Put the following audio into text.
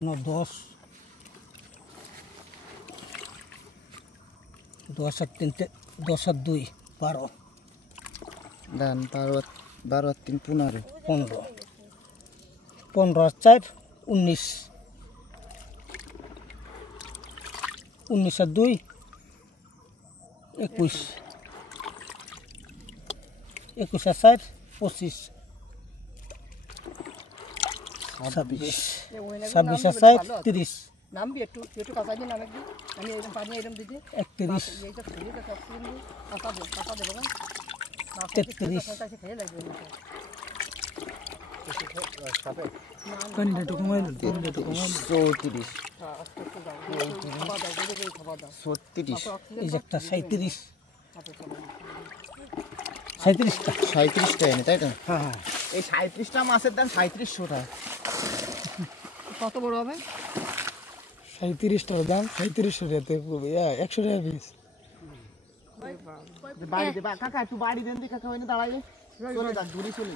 10 10 আর 3 10 আর 2 12 দান 12 আর 3 15 15 আর 4 19 19 আর 2 21 21 আর 4 25 26 আর 4 30 নামবি একটু কাঁচা দিয়ে নাম একটু আমি এরকম পানি এরকম দিতে 31 এইটা খুলে তো সব কিছু কাঁচা দেবো না 33 খেয়ে লাগবে এই যে একটা 37 37টা এনে তাই তো? হ্যাঁ এই 37টা মাছের দাম 3700 টাকা। কত বড় হবে 37টার দাম 3700 টাকা 100 টাকা পিস বাড়ি দে কাকা একটু বাড়ি দেন দি কাকা ওইনে দাঁড়াইলে চলে যাক ঘুরি চলে